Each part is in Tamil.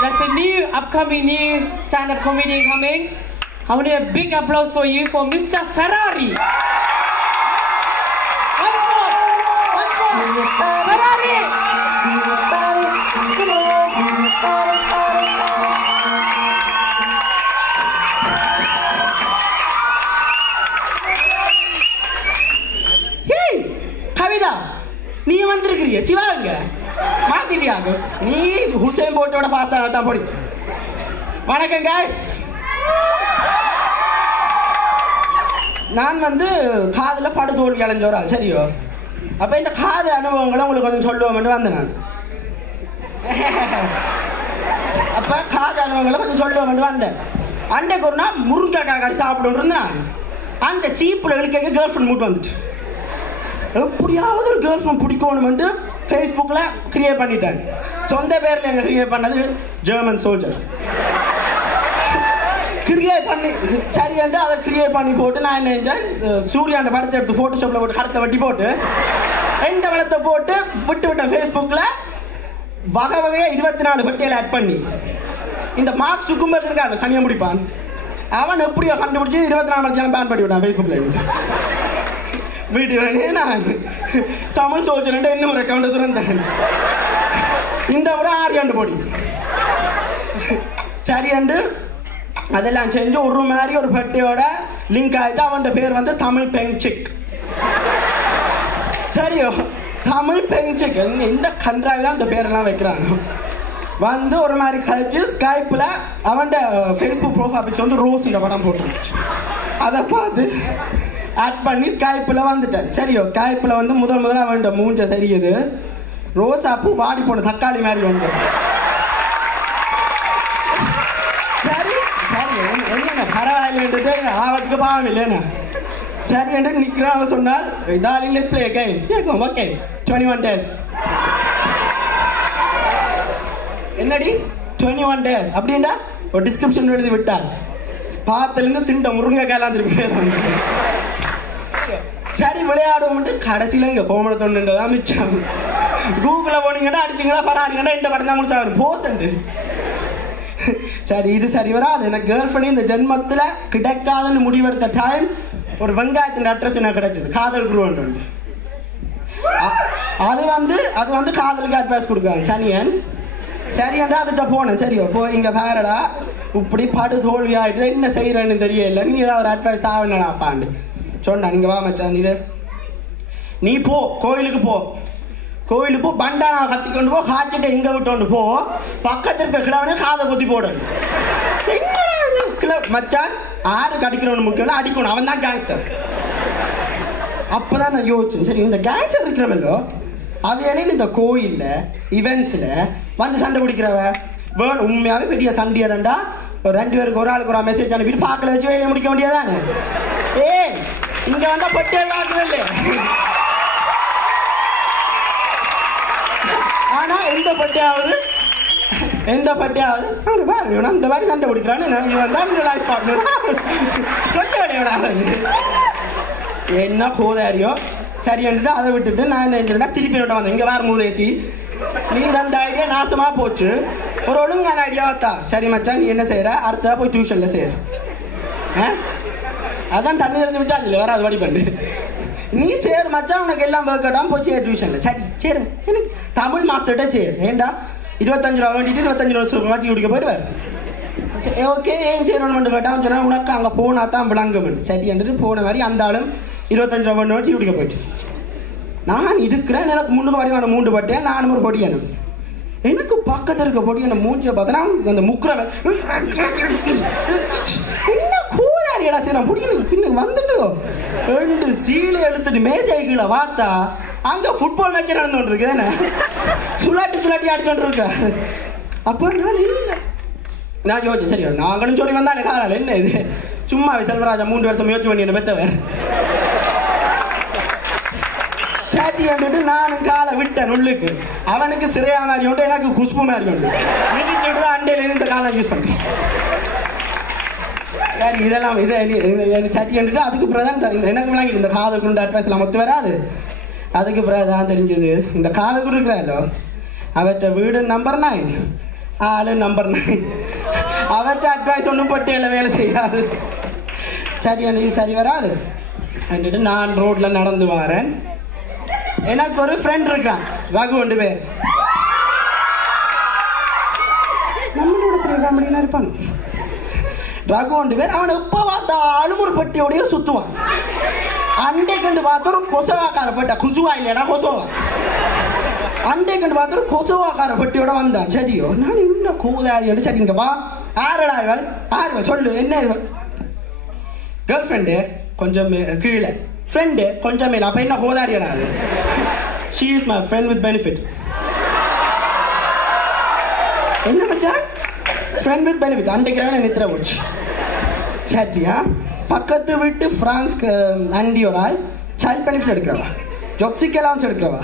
There's a new upcoming new stand-up comedian coming. I want a big applause for you for Mr. Ferrari. Once more. Ferrari. Hey, Kavita, நீ வந்திருக்கிறிய சிவாங்க மாத்திட்டியாங்க நீ ஹுசேன் போட்டோட ஃபாஸ்டா தான் போடி. வணக்கம் गाइस. நான் காதுல படுதோல்வி அடைஞ்சோரா சரியோ. அப்ப இந்த காது அனுபவங்களை உங்களுக்கு கொஞ்சம் சொல்லுவோம்னு வந்தேன் நான். அப்ப காது அனுபவங்களை கொஞ்சம் சொல்லுவோம்னு வந்தேன். அன்றைக்கு ஒரு நாள் முருங்கைக்காய் கறி சாப்பிட்டு இருந்தேன். அந்த சீப்புல வெளிக்க கேர்ள் ஃப்ரெண்ட் மூட்டு வந்துட்டு எப்படியாவது ஒரு கேர்ள் ஃப்ரெண்ட் பிடிக்கணும்னு ஃபேஸ்புக்கில் கிரியேட் பண்ணிட்டேன். சொந்த பேரில் எங்க கிரியேட் பண்ணது ஜெர்மன் சோல்ஜர். கிரியேட் பண்ணி சரியாண்டு அதை கிரியேட் பண்ணி போட்டு நான் என்ன செஞ்சேன், சூர்யாண்ட படத்தை எடுத்து ஃபோட்டோஷாப்பில் போட்டு கடத்தை வட்டி போட்டு எந்த படத்தை போட்டு விட்டேன் ஃபேஸ்புக்கில். வகை வகையாக 24 பட்டியலை ஆட் பண்ணி இந்த மார்க் சுக்கும்பர் இருக்கான் சனியை முடிப்பான் அவன் எப்படியோ கண்டுபிடிச்சி 24 மணி பேன் பண்ணி விட்டான் ஃபேஸ்புக்கில். வீட்டு நான் தமிழ் சோல்ஜர் இன்னும் ஒரு அக்கௌண்ட் திறந்தேன். இந்த ஒரு 6 ஆண்டு போடி சரியாண்டு அதெல்லாம் செஞ்சு ஒரு மாதிரி ஒரு பட்டியோட லிங்க் ஆகிட்டு அவன் பேர் தமிழ் பெஞ்சிக். சரியோ தமிழ் பெஞ்சிக் இந்த கன்றாக தான் இந்த பேரெல்லாம் வைக்கிறாங்க. ஒரு மாதிரி கழிச்சு ஸ்கைப்பில் அவன் ஃபேஸ்புக் ப்ரோஃபைல் பிக்சர் ரோஸ் இந்த படம் போட்டுருந்துச்சு. அதை பார்த்து ஆட் பண்ணி ஸ்கைப்பில் வந்துட்டேன். சரியோ ஸ்கைப்பில் முதல் அவன் மூஞ்ச தெரியுது. ரோசா பூ வாடி போன தக்காளி மாதிரி உண்டு. சரி சரி என்ன பரவாயில்லைன்றது ஆவத்துக்கு பாவம் இல்லைண்ணா. சரி என்று நிற்கிறான். அவன் சொன்னால் டார்லிங் லெட்ஸ் ப்ளே கேம். கேட்கும் ஓகே 21 days. என்னடி 21 days அப்படின்டா ஒரு டிஸ்கிரிப்ஷன் எழுதி விட்டான். பாத்திலிருந்து திண்ட முருங்கைக்காயெல்லாம் திருப்பி சரி விளையாடுவோம். கடைசியில் இங்கே கோமணத்தொண்டுதான் மிச்சம். கூகுளில் போனீங்கன்னா அடிச்சிங்களா பராருங்கன்னா இந்த படம் தான் முடிச்சா போசண்டு. சரி இது சரி வராது. எனக்கு கேர்ள் ஃப்ரெண்ட் இந்த ஜென்மத்தில் கிடைக்காதுன்னு முடிவெடுத்த டைம் ஒரு வெங்காயத்தின் அட்ரஸ் எனக்கு கிடைச்சது. காதல் குருவன் அது காதலுக்கு அட்வைஸ் கொடுக்காங்க சனியன். சரியண்டா அதுகிட்ட போனேன். சரியோ போய் இங்கே வேறடா இப்படி படு தோல்வி ஆகிட்டு என்ன செய்யறேன்னு தெரியல, நீ ஏதாவது ஒரு அட்வைஸ் தாவண்ணாப்பாண்டு சொன்னா. நீங்க வா மச்சான் நீ போ கோயிலுக்கு போ பண்டானா கத்தி கொண்டு போ, காய்ச்சிட்டு எங்க விட்டு போ, பக்கத்துல இருக்க கிழவனே காதை குத்தி போடணும். மச்சான் ஆறு கடிக்கிறவனு முக்கியம் அடிக்கணும், அவன் தான் கேங்ஸ்டர். அப்பதான் நான் யோசிச்சேன் சரி இந்த கேங்ஸ்டர் இருக்கிறவங்களோ அவையான இந்த கோயில்ல இவெண்ட்ஸ்ல சண்டை பிடிக்கிறவ வேர்டு உண்மையாவே பெரிய சண்டையாரண்டா. 2 பேருக்கு ஒரு ஆளுக்கு ஒரு மெசேஜ் அனுப்பிட்டு பார்க்கல வச்சு வேலையை முடிக்க வேண்டியதானே. இங்க வந்தா பட்டியல் வாக்கவே இல்லை. ஆனா எந்த பட்டியாவது அங்க பாருங்க இந்த மாதிரி சண்டை பிடிக்கிறான்னு இவன் தான் லைஃப் பார்ட்னர் சொல்ல வேலையோட என்ன போதாரியோ. சரின்ட்டு அதை விட்டுட்டு நான் என்ன திருப்பி விட்ட வந்தேன். இங்க வேற மூதேசி நீ 2 ஐடியா நாசமா போச்சு. ஒரு ஒழுங்கான ஐடியா வந்தா சரி மச்சான் நீ என்ன செய்யற அடுத்த போய் டியூஷன்ல சேர். அதான் தண்ணி இருந்து விட்டா இல்லை வேற அது வடி பண்ணு. நீ சேர் மச்சான் உனக்கு எல்லாம் ஒர்க் போய் சேர் டியூஷன்ல. சரி சரி எனக்கு தமிழ் மாஸ்டர்கிட்ட சேர். ஏண்டா 25 ரூபா வேண்டிட்டு 25 ரூபா மாற்றி குடிக்க போயிடுவார். ஓகே ஏன் சேரணும் கேட்டான். சொன்னா உனக்கு அங்கே போனா தான் விளங்க. சரி என்று போன மாதிரி அந்த ஆளும் 25 ரூபா வச்சு குடிக்க போயிட்டு. நான் இருக்கிறேன் எனக்கு முன்னுக்கு வரைக்கும் அந்த 3 பட்டியா நானும் ஒரு பொடியானு. எனக்கு பக்கத்தில் இருக்க பொடி அந்த மூஞ்சியை பார்த்தா அந்த முக்குறவ என்ன கூறாரிடா சரி நான் பிடிக்கணும் பின்னுக்கு வந்துட்டு 2 சீலை எடுத்துட்டு மேசை கீழே பார்த்தா அங்க ஃபுட்பால் மேட்ச் நடந்து இருக்கு தானே. சுளாட்டி அடிச்சுட்டு இருக்க. அப்போ நான் யோசிச்சேன் சரி நாங்களும் சொல்லி வந்தா எனக்கு காலால் என்ன இது சும்மா செல்வராஜா 3 வருஷம் யோசிச்சு பண்ணி என்ன பெத்தவர். சாட்டி வந்துட்டு நானும் காலை விட்டேன் உள்ளுக்கு. அவனுக்கு சிறையா மாதிரி உண்டு, எனக்கு குஷ்பு மாதிரி உண்டு. மிதிச்சுட்டு தான் அண்டையில இந்த காலை யூஸ் பண்றேன். இதெல்லாம் இதை சட்டி வந்துட்டு அதுக்கு பிறகு எனக்கு விளங்கி இந்த காதை குண்டு அட்வைஸ் எல்லாம் ஒத்து வராது. அதுக்கு பிறகு தான் தெரிஞ்சது இந்த காதை குண்டு இருக்கிறாரோ அவற்ற வீடு நம்பர் 9 ஆளு நம்பர் 9. அவர்கிட்ட அட்வைஸ் ஒன்றும் பட்டியல வேலை செய்யாது. சரியா இது சரி வராது வந்துட்டு நான் ரோட்ல நடந்து வரேன். எனக்கு ஒரு ஃப்ரெண்ட் இருக்கான், ரகு 2 பேர். நம்மளோட காமெடினா இருப்பான். ரகு 2 பேர். அவன் எப்ப பார்த்தாலும் ஒரு பெட்டியோடய சுத்துவான். அண்டே கண்டு பார்த்த ஒரு கொசவாக்கார பெட்டா, குசுவா இல்லையடா கொசோவா. அண்டே கண்டு பார்த்த ஒரு கொசவாக்கார பெட்டியோட வந்தான். சரியோ நான் இன்னும் கூதாரியோட சரிங்கப்பா ஆறடா இவள் ஆறு சொல்லு என்ன கேர்ள் ஃப்ரெண்டு கொஞ்சம் கீழே, ஃப்ரெண்டு கொஞ்சம் மேல, அப்ப என்ன கோதாரியடா அது? She is my friend with benefit. என்ன மச்சான் ஃப்ரெண்ட் வித் பெனிஃபிட்? அன்றைக்கு நித்திர போச்சு. சரியா பக்கத்து வீட்டு பிரான்ஸ் ஆண்டி ஒரு ஆள் சைல்ட் பெனிஃபிட் எடுக்கிறவா, ஜாப்சிக் அலவன்ஸ் எடுக்கிறவா,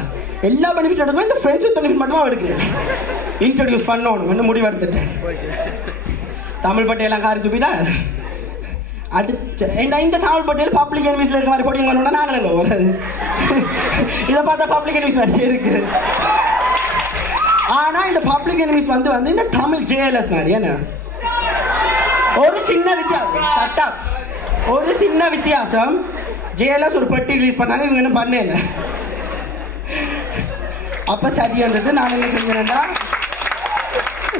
எல்லா பெனிஃபிட் எடுக்கிறோம். இந்த ஃப்ரெண்ட்ஸ் வித் பெனிஃபிட் மட்டும் எடுக்கிறேன். இன்ட்ரடியூஸ் பண்ணணும் முடிவு எடுத்துட்டேன். தமிழ் பட்டையெல்லாம் காரி துப்பிட்டா அடுத்த இந்த தமிழ் பட்டியல் பப்ளிக் எனிமீஸ்ல இருக்க மாதிரி போட்டிங்க பண்ணோம்னா நாங்களுங்க ஒரு இதை பார்த்தா பப்ளிக் எனிமீஸ் நிறைய இருக்கு. ஆனா இந்த பப்ளிக் எனிமீஸ் வந்து இந்த தமிழ் ஜேஎல்எஸ் மாதிரி என்ன ஒரு சின்ன வித்தியாசம், சட்டா ஒரு சின்ன வித்தியாசம். ஜேஎல்எஸ் ஒரு பெட்டி ரிலீஸ் பண்ணாங்க, இவங்க என்ன பண்ணல. அப்ப சரியான்றது நான் என்ன செஞ்சேன்டா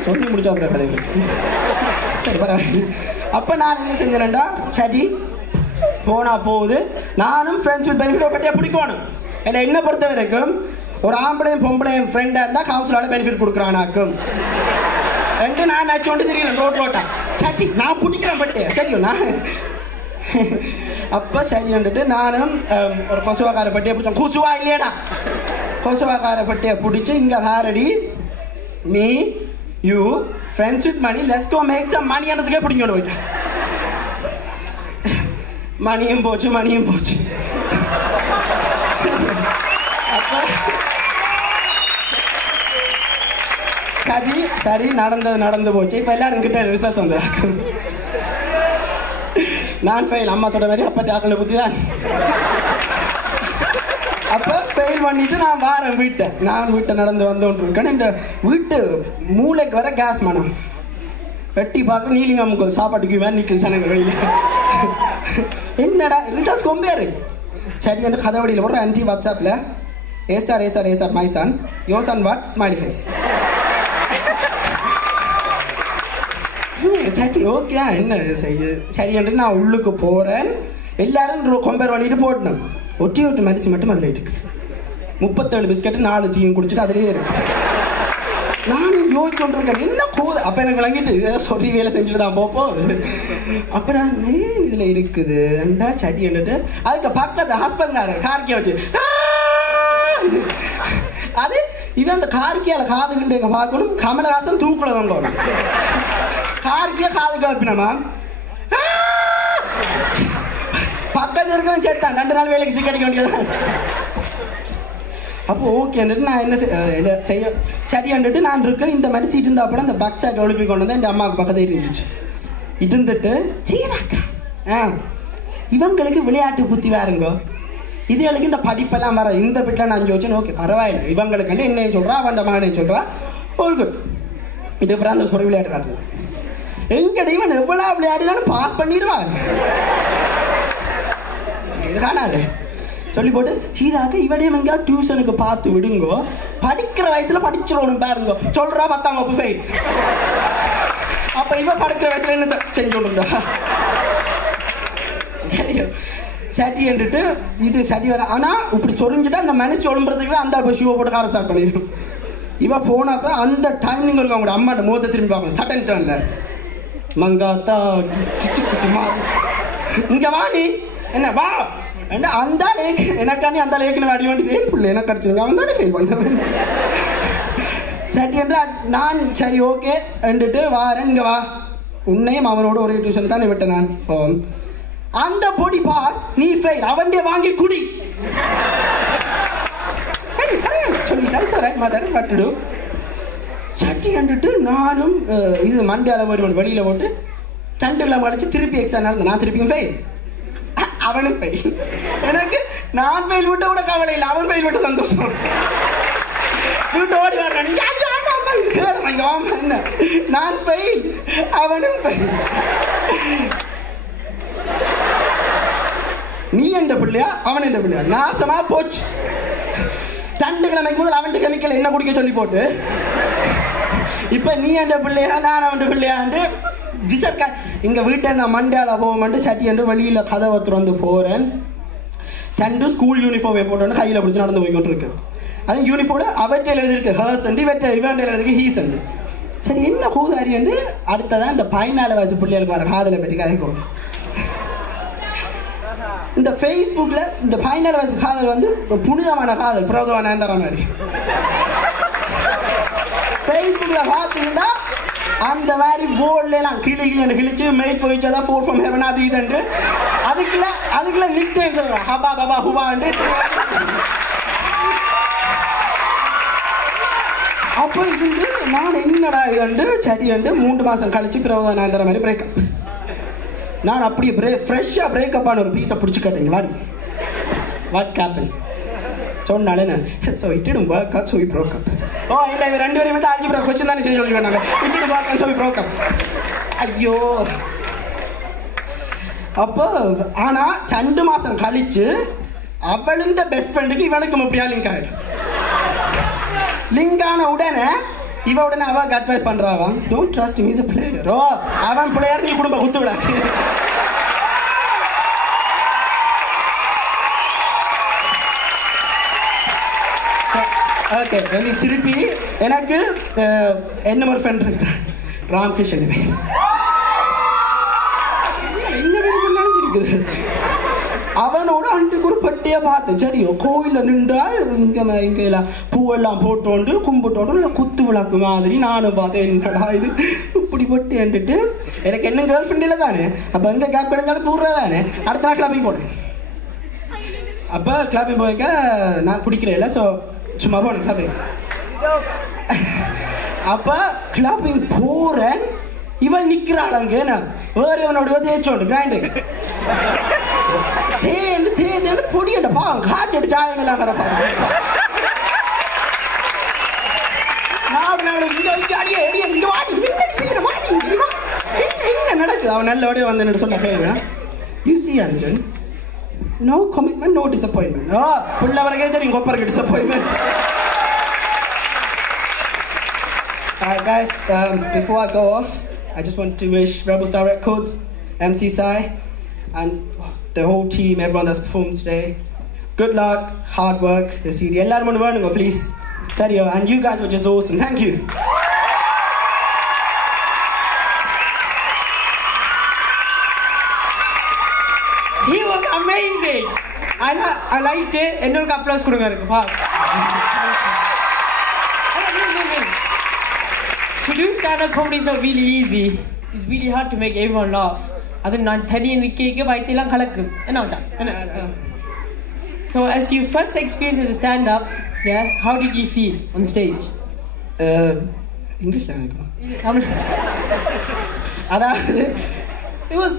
சொல்லி முடிச்சா கதை. சரி பரவாயில்ல. அப்ப நான் என்ன செஞ்சேன்டா சரி போனா போகுது, நானும் ஃப்ரெண்ட்ஸ் வித் பெனிஃபிட் பற்றியா பிடிக்கணும். ஏன்னா என்ன பொறுத்த வரைக்கும் ஒரு ஆம்பளையும் பொம்பளையும் ஃப்ரெண்டா இருந்தா கவுன்சிலோட பெனிஃபிட் கொடுக்குறானாக்கும் என்று நான் நினைச்சோண்டு தெரியும் ரோட் ரோட்டா சச்சி நான் பிடிக்கிறேன் பட்டு சரியோ நான். அப்ப சரி வந்துட்டு நானும் ஒரு கொசுவாக்கார பட்டியை பிடிச்சேன். குசுவா இல்லையடா கொசுவாக்கார பட்டியை பிடிச்சி இங்க ஹாரடி me you friends with money let's go make some money என்றதுக்கே பிடிக்கணும் போயிட்டேன். மணியும் போச்சு மணியும் போச்சு. சரி சரி நடந்து போச்சு. இப்ப எல்லாரும் கிட்ட ரிசல்ட் வந்து நான் ஃபெயில், அம்மா சொல்ற மாதிரி அப்ப டாக்டர் புத்தி தான். அப்ப ஃபெயில் பண்ணிட்டு நான் வாரேன் வீட்டை. நான் வீட்டை நடந்து வந்து கொண்டு இருக்கேன். இந்த வீட்டு மூளைக்கு வர கேஸ் மனம் வெட்டி பார்க்க நீலிங்காமுக்கு சாப்பாட்டுக்கு வேன் நிற்கும் சனங்க வெளியில. என்னடா ரிசல்ட் கொம்பேரு. சரி என்று கதை வழியில் போடுற அன்டி வாட்ஸ்அப்ல ஏசார் ஏசார் ஏசார் my son your son what smiley face. சரி ஓகே என்ன செய்ய சரி என்று நான் உள்ளுக்கு போறேன். எல்லாரும் கொம்பேர் பண்ணிட்டு போட்டேன். ஒட்டி மரிசி மட்டும் அதில் இருக்குது. 37 பிஸ்கட் 4 டீயும் குடிச்சிட்டு அதிலேயே இருக்கு. நானும் யோசிச்சுட்டு இருக்கேன் என்ன கோது. அப்ப எனக்கு விளங்கிட்டு இதை சொல்லி வேலை செஞ்சுட்டு தான் போகுது. அப்ப நான் இதுல இருக்குது சரி என்னட்டு அதுக்கு பக்கத்து ஹஸ்பண்ட் கார்கிய வச்சு அது இவன் அந்த கார்கியால காதுகிண்டு பார்க்கணும். கமலஹாசன் தூக்குல வந்தோம் கார்கிய காதுக்கு வைப்பினமா பக்கத்து இருக்க சேர்த்தான் 2 நாள் வேலைக்கு சிக்கடிக்க வேண்டியது. அப்போ ஓகே நான் என்ன செய்ய சரியான்ட்டு நான் இருக்கேன். இந்த மாதிரி சீட்டு இருந்தா கூட அந்த பக் சாட் ஒழுப்பி கொண்டு வந்து என் அம்மாவுக்கு பக்கத்தில் இருந்துச்சு. இருந்துட்டு சீராக்கா இவங்களுக்கு விளையாட்டு புத்தி வேறுங்க, இதுகளுக்கு இந்த படிப்பெல்லாம் வர இந்த பிட்டில் நான் யோசிச்சேன். ஓகே பரவாயில்ல இவங்களுக்கு என்னையும் சொல்றா அவன் மகனையும் சொல்றா ஓல் குட். இது அப்புறம் அந்த ஒரு விளையாட்டு காட்டுது எங்கட இவன் எவ்வளவு விளையாடுனாலும் பாஸ் பண்ணிடுவான் காணாது சொல்லி போட்டு சீதாக்க இவனையும் எங்கேயாவது டியூஷனுக்கு பார்த்து விடுங்கோ, படிக்கிற வயசுல படிச்சிடணும் பாருங்க சொல்றா 10ஆம் வகுப்பு ஃபெயில். அப்ப இவன் படிக்கிற வயசுல என்ன செஞ்சு விடுங்க சரி என்றுட்டு இது சரி வர. ஆனா இப்படி சொரிஞ்சுட்டு அந்த மனசு ஒழும்புறதுக்கு அந்த ஷூவை போட்டு கார ஸ்டார்ட் பண்ணிடும். இவ போனாப்ப அந்த டைமிங் இருக்கும் அவங்க அம்மாட்ட முகத்தை திரும்பி பார்க்கணும். சட்டன் டர்ன்ல மங்காத்தா இங்க வா நீ என்ன வா அந்த எனக்காண்டி அந்த லேக்கின அடி வண்டி ஏன் புள்ள எனக்கு அடிச்சிருங்க அவன் தானே ஃபெயில் பண்ண. சரி என்றா நான் சரி ஓகே என்றுட்டு வாரேன். இங்க வா உன்னையும் அவனோட ஒரே டியூஷன் தானே விட்டேன் நான். அந்த பொடி பாஸ் நீ ஃபெயில் அவன்டே வாங்கி குடி. சரி சொல்லிட்டால் சார் மதர் பட்டுடு சட்டி கண்டுட்டு நானும் இது மண்டியால போய் வெளியில போட்டு 2 விழா அடிச்சு திருப்பி எக்ஸாம் நடந்தேன். நான் திருப்பியும் ஃபெயில் அவனும் ஃபெயில். எனக்கு நான் ஃபெயில் விட்ட கூட கவலை இல்லை, அவன் ஃபெயில் விட்ட சந்தோஷம். வீட்டு ஓடி வர்றான் இங்க வாமா என்ன நான் ஃபெயில் அவனும் ஃபெயில் நீ என்ற பிள்ளையா அவன் என்ற பிள்ளையா நாசமா போச்சு 2 கிழமைக்கு முதல் அவன் கெமிக்கல் என்ன குடிக்க சொல்லி போட்டு இப்ப நீ என்ற பிள்ளையா நான் அவன் பிள்ளையாண்டு விசர்க்க இங்க வீட்டை நான் மண்டியால போவோம்ட்டு சட்டி என்று வெளியில கதவை திறந்து போறேன் 2 ஸ்கூல் யூனிஃபார்ம் போட்டோன்னு கையில பிடிச்சி நடந்து போய்கிட்டு இருக்கு அது யூனிஃபார்ம்ல அவற்றையில் எழுதிருக்கு ஹர்ஸ் இவன் எழுதிருக்கு ஹீஸ் சரி என்ன கூதாரி என்று அடுத்ததான் இந்த 14 வயசு பிள்ளைகளுக்கு வர காதலை பற்றி கதைக்கிறோம் இந்த ஃபேஸ்புக்ல இந்த 14 வயசு காதல் வந்து புனிதமான காதல் பிரபுதமான மாதிரி ஃபேஸ்புக்ல பார்த்தீங்கன்னா அந்த மாதிரி போர்ட்ல எல்லாம் கிழிச்சு made for each other 4 from heaven அது இதுண்டு அதுக்குள்ள நிக் நேம் சொல்றேன் ஹபா பபா ஹுபாண்டு அப்போ இது நான் என்னடா இது சரி 3 மாசம் கழிச்சு பிரபுதமான மாதிரி பிரேக்கப் நான் அப்படியே ஃப்ரெஷ்ஷாக பிரேக்கப் ஆன ஒரு பீஸை பிடிச்சி கேட்டேங்க வாட் கேப்பன் சொன்னாலே so it didn't work out so we broke up ஓ இல்லை இவங்க 2 பேருமே தான் ஆல்ஜிப்ரா கொஸ்டின் தானே செய்ய சொல்லி வேணாங்க it didn't work out so we broke up ஐயோ அப்போ ஆனால் 2 மாதம் கழிச்சு அவளுடைய பெஸ்ட் ஃப்ரெண்டுக்கு இவனுக்கும் அப்படியா லிங்க் ஆகிடும் லிங்க் ஆன உடனே இவ உடனே அவன் அட்வைஸ் பண்றான் don't trust him is a player ஓ அவன் பிளேயர் நீ குடும்ப குத்து விட ஓகே நீ திருப்பி எனக்கு என்ன ஒரு ஃப்ரெண்ட் இருக்கு ராம்கிருஷ்ணன் என்ன பேரு சொன்னாலும் இருக்குது அவனோட அன்றைக்கு ஒரு பட்டியை பார்த்தேன் சரி கோயிலில் நின்றால் இங்கே பூவெல்லாம் போட்டோண்டு கும்பிட்டோண்டு இல்லை குத்து விளக்கு மாதிரி நானும் பார்த்தேன் என்னடா இது இப்படி பட்டு என்றுட்டு எனக்கு என்ன கேர்ள் ஃப்ரெண்ட் இல்லை தானே அப்போ எங்கே கேப் கிடைச்சாலும் தூர்றா தானே அடுத்த நாள் கிளப்பிங் போனேன் அப்போ கிளப்பிங் போய்க்க நான் குடிக்கிறேன் இல்லை ஸோ சும்மா போனேன் கிளப்பிங் அப்போ கிளப்பிங் போகிறேன் இவன் நிற்கிறாள் அங்கே நான் வேறு இவனோட தேய்ச்சோண்டு கிரைண்டிங் பொடியண்ட பாவம் காய்ச்சி அடிச்சு ஆயங்கெல்லாம் வரப்பா என்ன நடக்குது அவன் நல்லபடியா வந்து சொன்ன கேளுங்க you see Arjun no commitment no disappointment ஓ புள்ள வரகே தெரியும் கொப்பருக்கு disappointment guys before I go off I just want to wish Rebel Star Records MC Sai and the whole team, everyone that's performed today, good luck, hard work, the CD. Everyone learning, please. Serio, and you guys were just awesome. Thank you. He was amazing. I liked it. Endor ka applause kudunga irukku pa. To do stand-up comedy is not really easy. It's really hard to make everyone laugh. அது நான் தனி நிற்க வயிற்றெல்லாம் கலக்கு என்ன வச்சான் So as you first experienced as a stand-up, yeah, how did you feel on stage? English அதாவது it was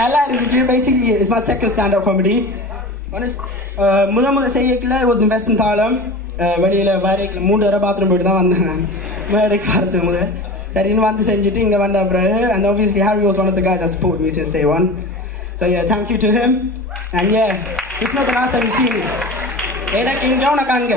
நல்லா இருந்துச்சு basically it's my second stand-up comedy முதல் செய்யக்கல it was in Western Thalam வெளியில் வரைக்கல 3 தடவை பாத்ரூம் போயிட்டு தான் வந்தேன் நான் மேடைக்கு வரது முதல் சரி இன்னும் வந்து செஞ்சுட்டு இங்கே வந்த பிறகு and obviously Harry was one of the guys that supported me since day one so yeah thank you to him and yeah it's not the last time you see me எனக்கு இங்கே உனக்கு அங்கே